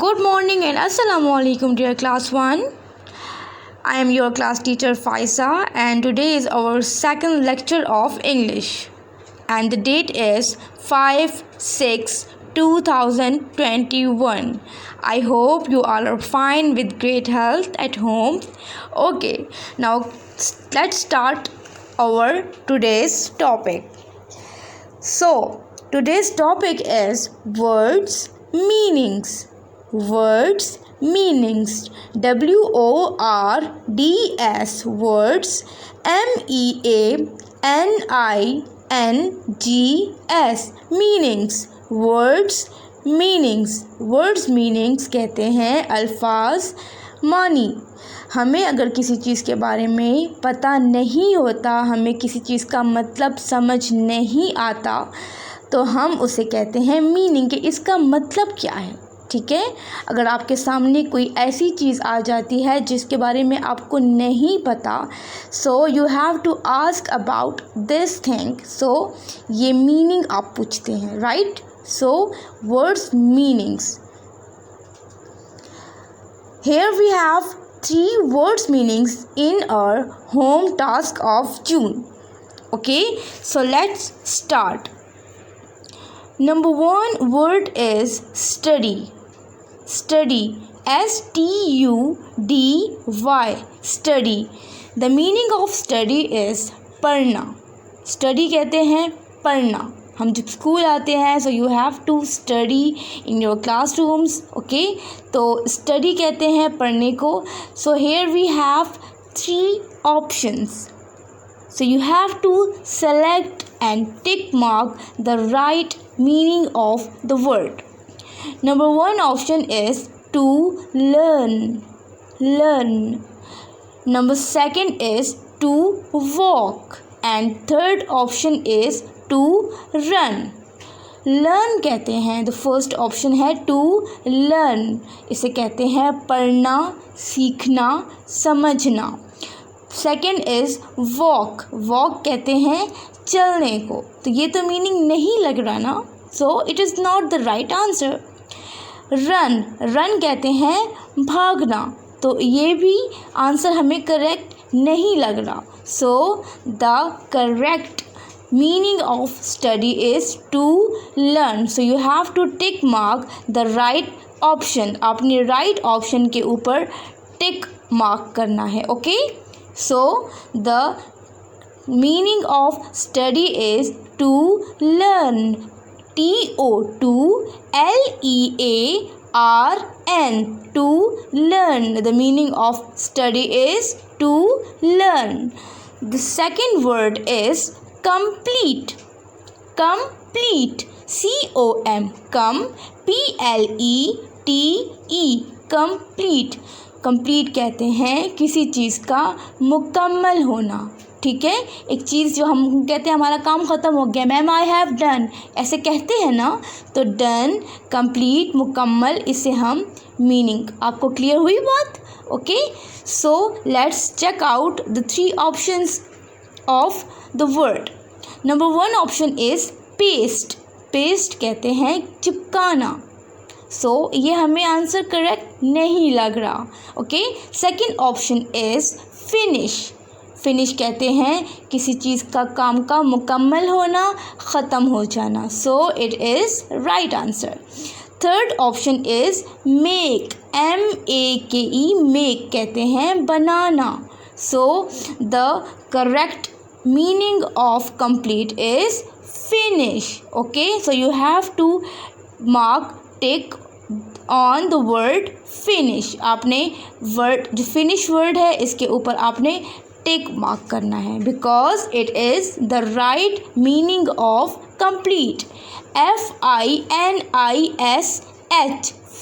Good morning and Assalamu alaikum dear class 1. I am your class teacher Faisa and today is our second lecture of English and the date is 5/6/2021. I hope you all are fine with great health at home. Okay, now let's start our today's topic. So, today's topic is words meanings. Words meanings. WORDS words. MEANINGS meanings. Words meanings. Words meanings कहते हैं अल्फाज मानी. हमें अगर किसी चीज़ के बारे में पता नहीं होता, हमें किसी चीज़ का मतलब समझ नहीं आता, तो हम उसे कहते हैं मीनिंग कि इसका मतलब क्या है. ठीक है, अगर आपके सामने कोई ऐसी चीज़ आ जाती है जिसके बारे में आपको नहीं पता, so you have to ask about this thing. So ये मीनिंग आप पूछते हैं, right. So words meanings. Here we have 3 words meanings in our home task of June. Okay, so let's start. Number 1 word is study. Study. STUDY. Study. The meaning of study is पढ़ना. Study कहते हैं पढ़ना. हम जब school आते हैं so you have to study in your classrooms. Okay, तो study कहते हैं पढ़ने को. So here we have 3 options. So you have to select and tick mark the right meaning of the word. Number 1 option is to learn. Learn. Number 2 is to walk and third option is to run. Learn कहते हैं, the first option है to learn. इसे कहते हैं पढ़ना, सीखना, समझना. Second is walk. Walk कहते हैं चलने को. तो ये तो मीनिंग नहीं लग रहा ना, so it is not the right answer. Run. Run कहते हैं भागना, तो ये भी आंसर हमें करेक्ट नहीं लग रहा. So the correct meaning of study is to learn. So you have to tick mark the right option. आपने राइट ऑप्शन के ऊपर टिक मार्क करना है. Okay, so the meaning of study is to learn. TOLEARN. To learn. The meaning of study is to learn. The second word is complete. Complete. COM. PLETE. Complete. Complete कहते हैं किसी चीज़ का मुकम्मल होना. ठीक है, एक चीज़ जो हम कहते हैं हमारा काम ख़त्म हो गया, मैम आई हैव डन, ऐसे कहते हैं ना, तो डन, कंप्लीट, मुकम्मल, इसे हम मीनिंग. आपको क्लियर हुई बात? Okay, so let's check out the 3 options of the word. Number 1 option is paste. Paste कहते हैं चिपकाना. सो ये हमें आंसर करेक्ट नहीं लग रहा. Okay, second option is finish. Finish कहते हैं किसी चीज़ का काम का मुकम्मल होना, ख़त्म हो जाना. So it is right answer. Third option is make. MEAKE. Make कहते हैं बनाना. So the correct meaning of complete is finish. Okay, so you have to mark tick on the word finish. आपने वर्ड जो finish word है इसके ऊपर आपने tick mark करना है because it is the right meaning of complete. FINISH.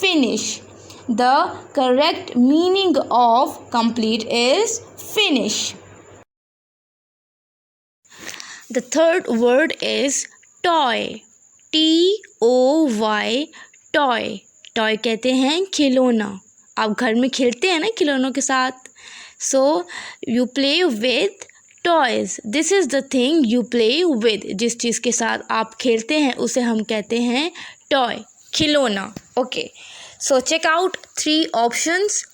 Finish. The correct meaning of complete is finish. The third word is toy. TOY. Toy. Toy कहते हैं खिलौना. आप घर में खेलते हैं ना खिलौनों के साथ. So you play with toys. This is the thing you play with. जिस चीज़ के साथ आप खेलते हैं उसे हम कहते हैं टॉय, खिलौना. Okay, So check out three options.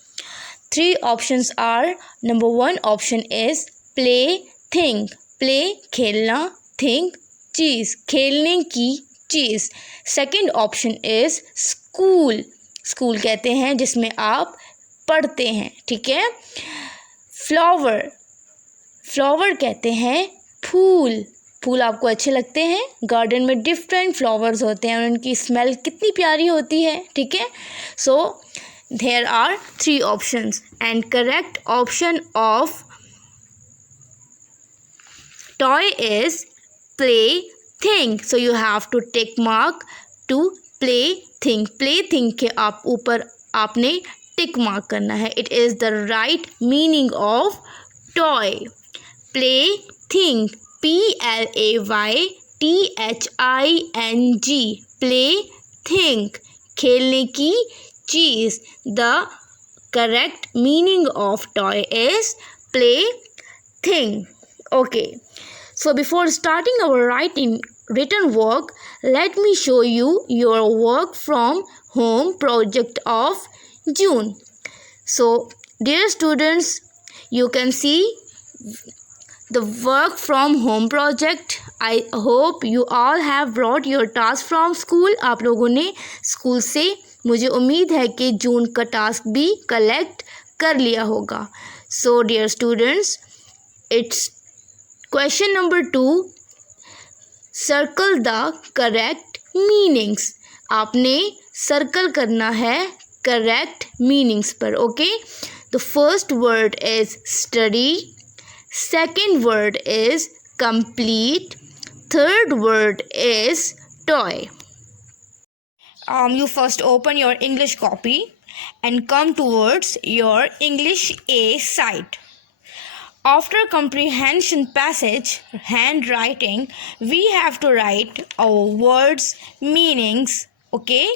Three options are, number one option is play, think. Play खेलना, think चीज़ खेलने की चीज़. Second option is school. School कहते हैं जिसमें आप पढ़ते हैं, ठीक है. फ्लावर. फ्लावर कहते हैं फूल. फूल आपको अच्छे लगते हैं. गार्डन में डिफरेंट फ्लावर्स होते हैं और उनकी स्मेल कितनी प्यारी होती है, ठीक है. सो there are three options and correct option of toy is play, think. So you have to tick mark to play, think. Play, think के आप ऊपर आपने tick mark करना है. It is the right meaning of toy. Play, think. PLAYTHING. Play, think. खेलने की चीज़. The correct meaning of toy is play, think. Okay. So before starting our written work, let me show you your work from home project of June. So dear students, you can see the work from home project. I hope you all have brought your task from school. आप लोगों ने स्कूल से, मुझे उम्मीद है कि जून का टास्क भी कलेक्ट कर लिया होगा. So dear students, it's question number 2. Circle the correct meanings. आपने सर्कल करना है correct meanings पर. Okay. The first word is study. Second word is complete. Third word is toy. You first open your English copy and come towards your English A side. After comprehension passage, handwriting, we have to write our words, meanings, okay?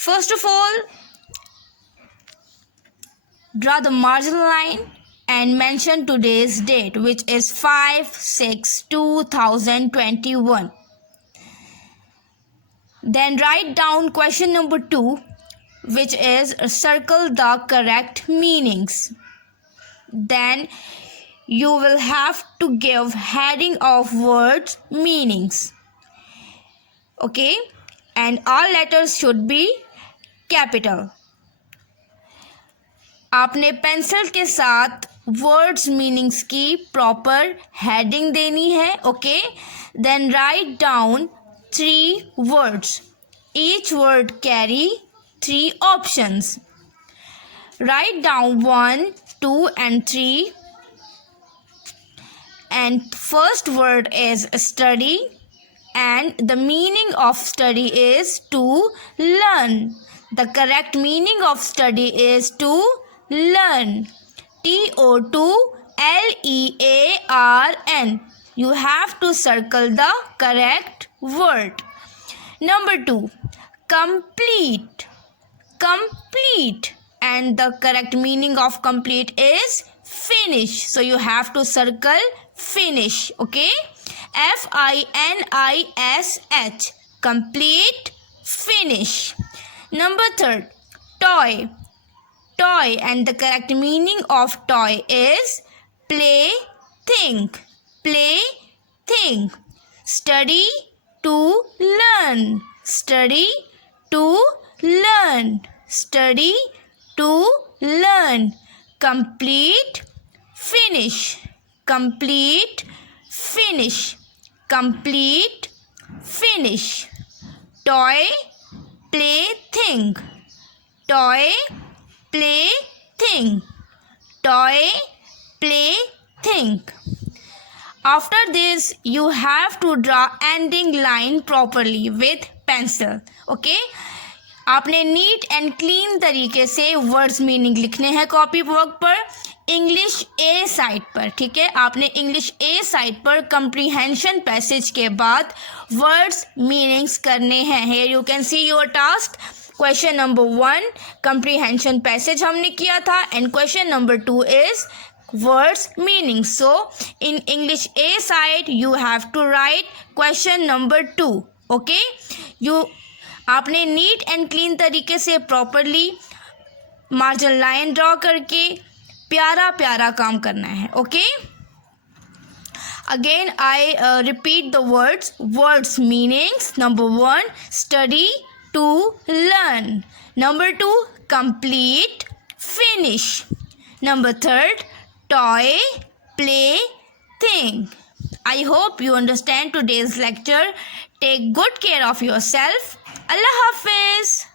First of all, draw the marginal line and mention today's date, which is 5/6/2021. Then write down question number 2, which is circle the correct meanings. Then you will have to give heading of words meanings, okay, and all letters should be capital. आपने pencil के साथ words meanings की proper heading देनी है, okay. Then write down 3 words. Each word carry 3 options. Write down 1, 2 and 3. And first word is study, and the meaning of study is to learn. The correct meaning of study is to learn. TOLEARN. You have to circle the correct word. Number 2, complete. Complete, and the correct meaning of complete is finish. So you have to circle finish, okay. FINISH. Complete, finish. Number 3, toy. Toy, and the correct meaning of toy is play, think. Play, think. Study, to learn. Study, to learn. Study, to learn. Complete, finish. Complete, finish. Complete, finish. Toy, play, think. Toy, play, think. Toy, play, think. After this, you have to draw ending line properly with pencil, okay. आपने neat and clean तरीके से words meaning लिखने हैं copy work पर, इंग्लिश ए साइड पर, ठीक है. आपने इंग्लिश ए साइड पर कंप्रीहेंशन पैसेज के बाद वर्ड्स मीनिंग्स करने हैं. Here you can see your task. Question number 1 comprehension passage हमने किया था, and question number 2 is words meaning. So in English A side you have to write question number 2, okay. आपने neat and clean तरीके से properly margin line draw करके प्यारा प्यारा काम करना है. Okay, again I repeat the words meanings. Number 1 स्टडी, 2 learn, number 2 complete, finish, number 3 toy, play, think. I hope you understand today's lecture. Take good care of yourself. Allah Hafiz.